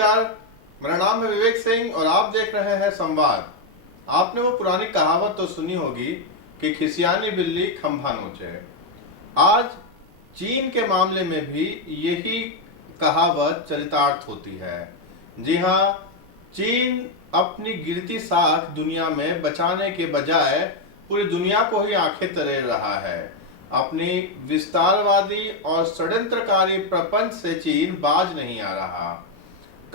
नमस्कार, मेरा नाम है विवेक सिंह और आप देख रहे हैं संवाद। आपने वो पुरानी कहावत तो सुनी होगी कि खिसियानी बिल्ली खंभा नोचे। आज चीन के मामले में भी यही कहावत चरितार्थ होती है। जी हाँ, चीन अपनी गिरती साख दुनिया में बचाने के बजाय पूरी दुनिया को ही आंखें तरेड़ रहा है। अपनी विस्तारवादी और षड्यंत्रकारी प्रपंच से चीन बाज नहीं आ रहा।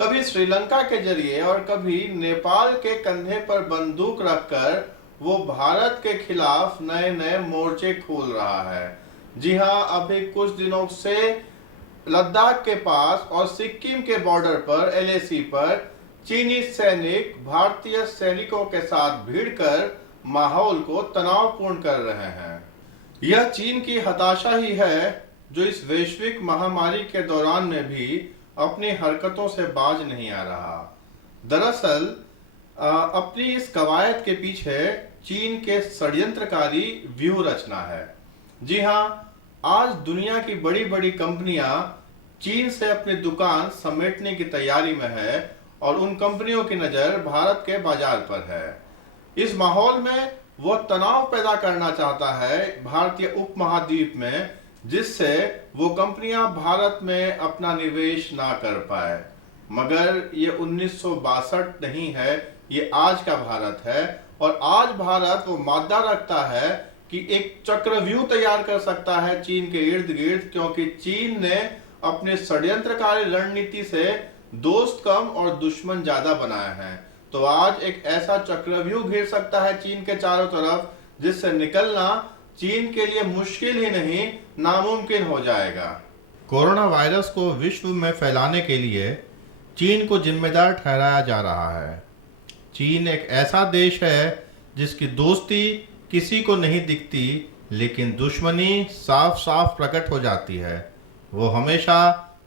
कभी श्रीलंका के जरिए और कभी नेपाल के कंधे पर बंदूक रखकर वो भारत के खिलाफ नए नए मोर्चे खोल रहा है। जी हाँ, अभी कुछ दिनों से लद्दाख के पास और सिक्किम के बॉर्डर पर LAC पर चीनी सैनिक भारतीय सैनिकों के साथ भिड़कर माहौल को तनावपूर्ण कर रहे हैं। यह चीन की हताशा ही है जो इस वैश्विक महामारी के दौरान में भी अपनी हरकतों से बाज नहीं आ रहा। दरअसल अपनी इस कवायद के पीछे चीन के षड्यंत्रकारी व्यूह रचना है। जी हाँ, आज दुनिया की बड़ी बड़ी कंपनियां चीन से अपनी दुकान समेटने की तैयारी में है और उन कंपनियों की नजर भारत के बाजार पर है। इस माहौल में वो तनाव पैदा करना चाहता है भारतीय उपमहाद्वीप में, जिससे वो कंपनियां भारत में अपना निवेश ना कर पाए। मगर ये 1962 नहीं है, ये आज का भारत है और आज भारत वो मादा रखता है कि एक चक्रव्यूह तैयार कर सकता है चीन के इर्द गिर्द, क्योंकि चीन ने अपने षड्यंत्रकारी रणनीति से दोस्त कम और दुश्मन ज्यादा बनाए हैं। तो आज एक ऐसा चक्रव्यूह घिर सकता है चीन के चारों तरफ, जिससे निकलना चीन के लिए मुश्किल ही नहीं नामुमकिन हो जाएगा। कोरोना वायरस को विश्व में फैलाने के लिए चीन को जिम्मेदार ठहराया जा रहा है। चीन एक ऐसा देश है जिसकी दोस्ती किसी को नहीं दिखती, लेकिन दुश्मनी साफ साफ प्रकट हो जाती है। वो हमेशा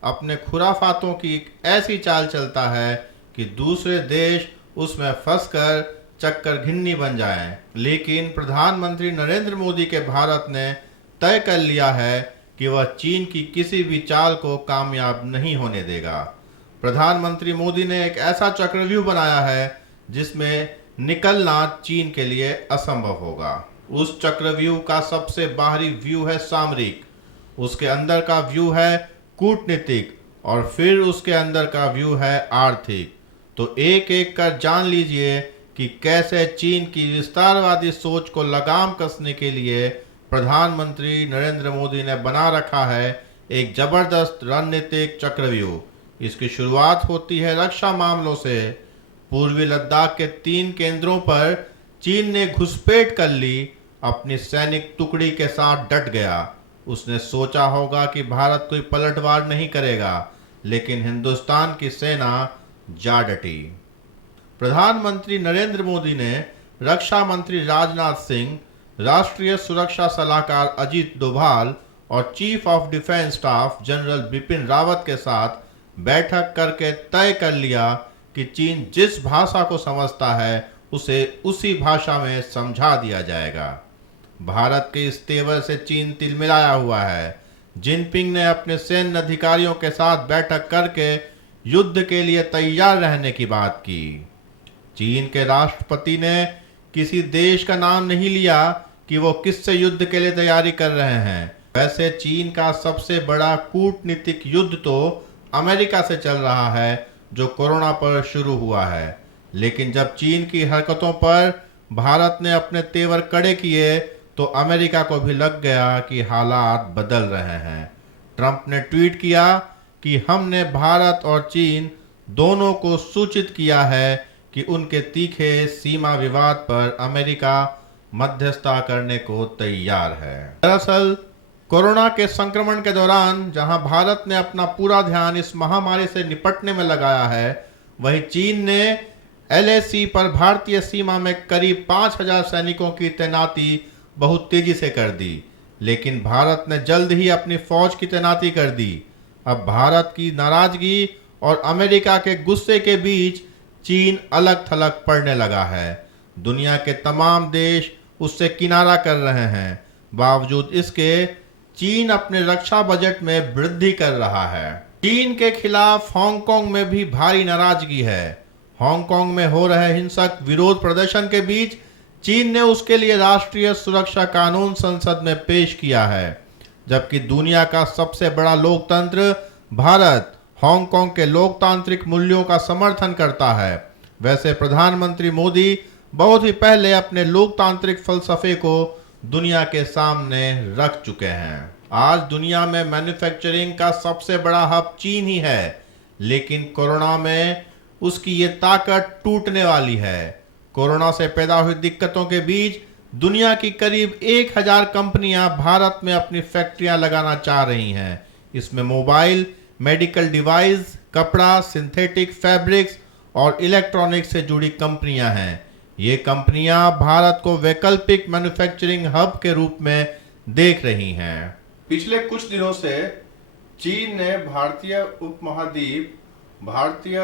अपने खुराफातों की एक ऐसी चाल चलता है कि दूसरे देश उसमें फंसकर चक्कर घिन्नी बन जाएं। लेकिन प्रधानमंत्री नरेंद्र मोदी के भारत ने तय कर लिया है कि वह चीन की किसी भी चाल को कामयाब नहीं होने देगा। प्रधानमंत्री मोदी ने एक ऐसा चक्रव्यूह बनाया है जिसमें निकलना चीन के लिए असंभव होगा। उस चक्रव्यूह का सबसे बाहरी व्यू है सामरिक, उसके अंदर का व्यू है कूटनीतिक और फिर उसके अंदर का व्यू है आर्थिक। तो एक एक कर जान लीजिए कि कैसे चीन की विस्तारवादी सोच को लगाम कसने के लिए प्रधानमंत्री नरेंद्र मोदी ने बना रखा है एक जबरदस्त रणनीतिक चक्रव्यूह। इसकी शुरुआत होती है रक्षा मामलों से। पूर्वी लद्दाख के 3 केंद्रों पर चीन ने घुसपैठ कर ली, अपनी सैनिक टुकड़ी के साथ डट गया। उसने सोचा होगा कि भारत कोई पलटवार नहीं करेगा, लेकिन हिंदुस्तान की सेना जा डटी। प्रधानमंत्री नरेंद्र मोदी ने रक्षा मंत्री राजनाथ सिंह, राष्ट्रीय सुरक्षा सलाहकार अजीत डोभाल और chief of defence staff general Bipin Rawat के साथ बैठक करके तय कर लिया कि चीन जिस भाषा को समझता है उसे उसी भाषा में समझा दिया जाएगा। भारत के इस तेवर से चीन तिलमिलाया हुआ है। जिनपिंग ने अपने सैन्य अधिकारियों के साथ बैठक करके युद्ध के लिए तैयार रहने की बात की। चीन के राष्ट्रपति ने किसी देश का नाम नहीं लिया कि वो किससे युद्ध के लिए तैयारी कर रहे हैं। वैसे चीन का सबसे बड़ा कूटनीतिक युद्ध तो अमेरिका से चल रहा है, जो कोरोना पर शुरू हुआ है। लेकिन जब चीन की हरकतों पर भारत ने अपने तेवर कड़े किए तो अमेरिका को भी लग गया कि हालात बदल रहे हैं। ट्रंप ने ट्वीट किया कि हमने भारत और चीन दोनों को सूचित किया है कि उनके तीखे सीमा विवाद पर अमेरिका मध्यस्थता करने को तैयार है। दरअसल कोरोना के संक्रमण के दौरान जहां भारत ने अपना पूरा ध्यान इस महामारी से निपटने में लगाया है, वहीं चीन ने LAC पर भारतीय सीमा में करीब 5000 सैनिकों की तैनाती बहुत तेजी से कर दी। लेकिन भारत ने जल्द ही अपनी फौज की तैनाती कर दी। अब भारत की नाराजगी और अमेरिका के गुस्से के बीच चीन अलग थलग पड़ने लगा है। दुनिया के तमाम देश उससे किनारा कर रहे हैं। बावजूद इसके चीन अपने रक्षा बजट में वृद्धि कर रहा है। चीन के खिलाफ हांगकांग में भी भारी नाराजगी है। हांगकांग में हो रहे हिंसक विरोध प्रदर्शन के बीच चीन ने उसके लिए राष्ट्रीय सुरक्षा कानून संसद में पेश किया है। जबकि दुनिया का सबसे बड़ा लोकतंत्र भारत हांगकांग के लोकतांत्रिक मूल्यों का समर्थन करता है। वैसे प्रधानमंत्री मोदी बहुत ही पहले अपने लोकतांत्रिक फलसफे को दुनिया के सामने रख चुके हैं। आज दुनिया में मैन्युफैक्चरिंग का सबसे बड़ा हब चीन ही है, लेकिन कोरोना में उसकी ये ताकत टूटने वाली है। कोरोना से पैदा हुई दिक्कतों के बीच दुनिया की करीब 1000 कंपनियां भारत में अपनी फैक्ट्रियां लगाना चाह रही हैं। इसमें मोबाइल, मेडिकल डिवाइस, कपड़ा, सिंथेटिक फैब्रिक्स और इलेक्ट्रॉनिक्स से जुड़ी कंपनियां हैं। ये कंपनियां भारत को वैकल्पिक मैन्युफैक्चरिंग हब के रूप में देख रही हैं। पिछले कुछ दिनों से चीन ने भारतीय उपमहाद्वीप, भारतीय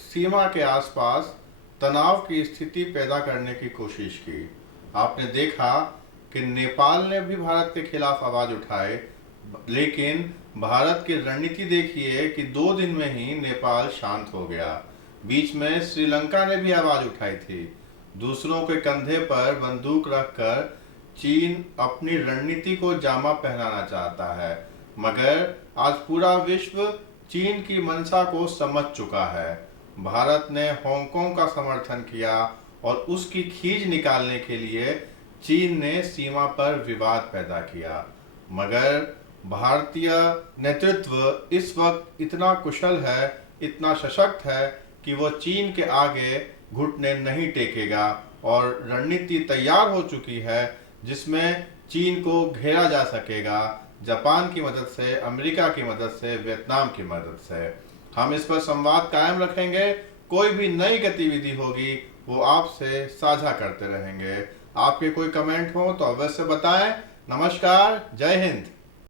सीमा के आसपास तनाव की स्थिति पैदा करने की कोशिश की। आपने देखा कि नेपाल ने भी भारत के खिलाफ आवाज उठाए, लेकिन भारत की रणनीति देखिए कि 2 दिन में ही नेपाल शांत हो गया। बीच में श्रीलंका ने भी आवाज उठाई थी। दूसरों के कंधे पर बंदूक रखकर चीन अपनी रणनीति को जामा पहनाना चाहता है, मगर आज पूरा विश्व चीन की मंशा को समझ चुका है। भारत ने हांगकांग का समर्थन किया और उसकी खींच निकालने के लिए चीन ने सीमा पर विवाद पैदा किया, मगर भारतीय नेतृत्व इस वक्त इतना कुशल है, इतना सशक्त है कि वो चीन के आगे घुटने नहीं टेकेगा और रणनीति तैयार हो चुकी है जिसमें चीन को घेरा जा सकेगा, जापान की मदद से, अमेरिका की मदद से, वियतनाम की मदद से। हम इस पर संवाद कायम रखेंगे। कोई भी नई गतिविधि होगी वो आपसे साझा करते रहेंगे। आपके कोई कमेंट हो तो अवश्य बताएं। नमस्कार, जय हिंद।